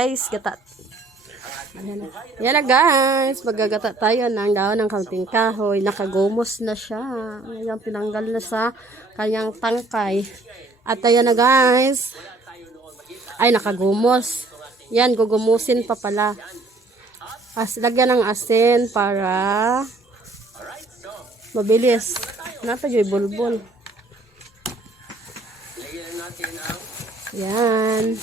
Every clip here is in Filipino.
guys, gata. Yan na guys, maggagata tayo ng daon ng kaunting kahoy. Nakagumos na siya. Ngayon tinanggal na sa kanyang tangkay. At ayan na guys. Ay, nakagumos. Yan, gugumusin pa pala. Lagyan ng asin para mabilis. Napagyoy bulbul. Yan.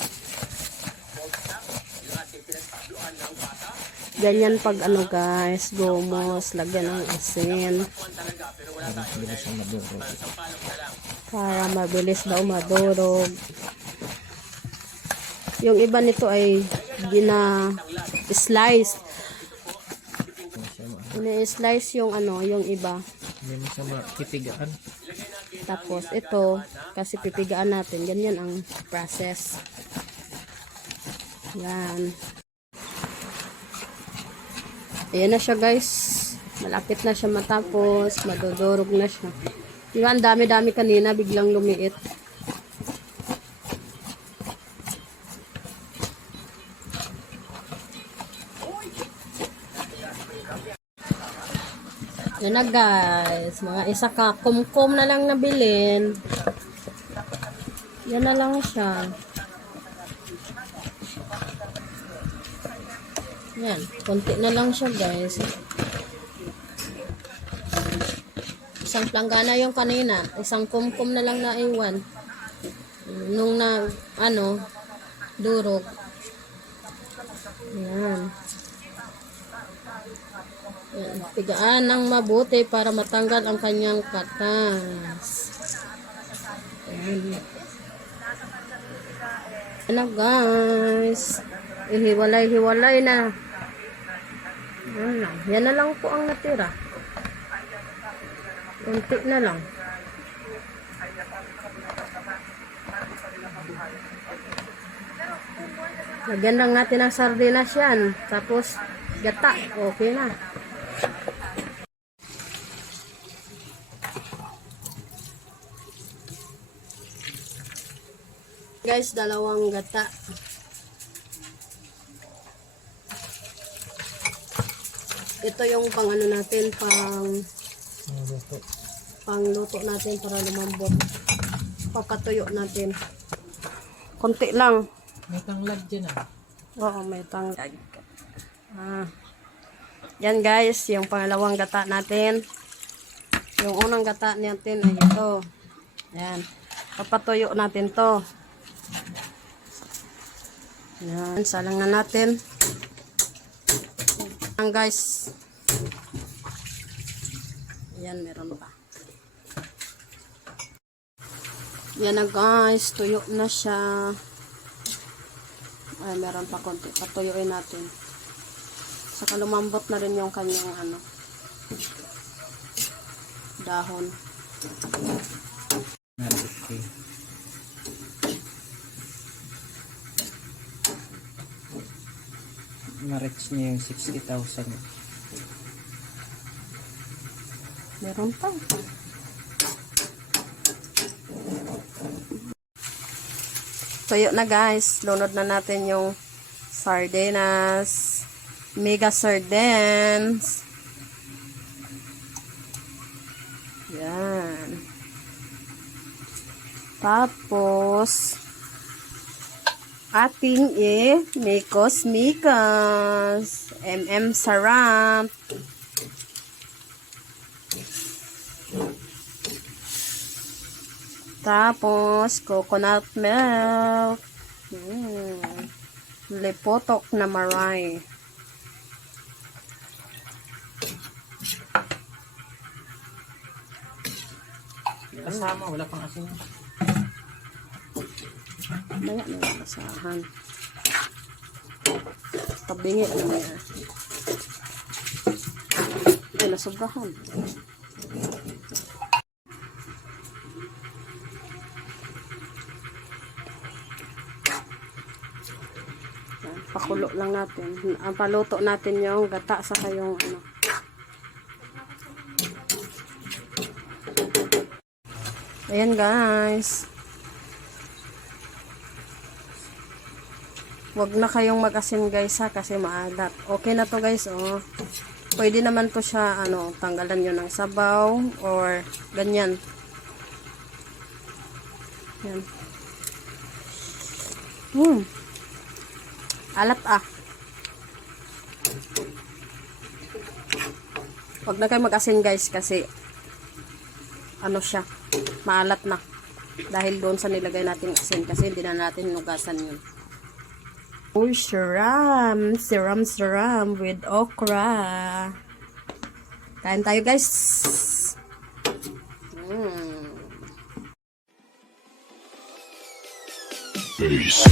Ganyan pag ano guys, gumos, lagyan ng asin. Para mabilis daw madurog. Yung iba nito ay gina-slice. Gina-slice yung ano, yung iba. Hindi mo siya makipigaan. Tapos ito, kasi pipigaan natin. Ganyan ang process. Yan. Ayan na siya guys. Malapit na siya matapos. Madudurog na siya. Diba ang dami-dami kanina, biglang lumiit. Yan na guys. Mga isa ka kumkum na lang nabilin. Yan na lang siya. Yan. Konti na lang siya guys. Isang planggana yung kanina. Isang kumkum na lang na iwan. Nung na, ano, durog. Yan. Yan. Pigaan ng mabuti para matanggal ang kanyang katas. Yan. Yan na guys. Ihiwalay-hiwalay na. Yan na lang po ang natira. Kunti na lang. Lagyan lang natin ang sardinas yan. Tapos, gata. Okay na. Guys, dalawang gata. Ito yung pang ano natin, pang luto natin para lumambot. Papatuyo natin. Konti lang. May tanglad dyan ah. Oo, may tanglad. Yan guys, yung pangalawang gata natin. Yung unang gata natin ay ito. Yan. Papatuyo natin to. Yan, salang na natin. Yan guys. Yan, meron pa. Yan na guys, tuyo na siya. Ay, meron pa konti. Patuyuin natin. Saka lumambot na rin yung kanyang ano, dahon. Okay. Na-reach niya yung 60,000. Meron pa. Tuyo na guys. Lunod na natin yung sardinas. Mega sardines. Yan. Tapos, ating mikos-mikos. Sarap. Tapos, coconut milk. Lipotok na maray. Kasama, wala pang asin. Maya na yung masahan. Tabingi na niya. Ay, nasobrahan. Pakulo lang natin. Ang paluto natin yung gata sa kayong ano. Ayan guys. Huwag na kayong mag-asin guys ha, kasi maalat. Okay na to guys, oh. Pwede naman to siya, ano, tanggalan nyo ng sabaw or ganyan. Yan. Alat ah. Huwag na kayo mag-asin guys kasi ano siya, maalat na. Dahil doon sa nilagay natin asin kasi hindi na natin nugasan yun. Uy, siram with okra. Kain tayo guys. Peace.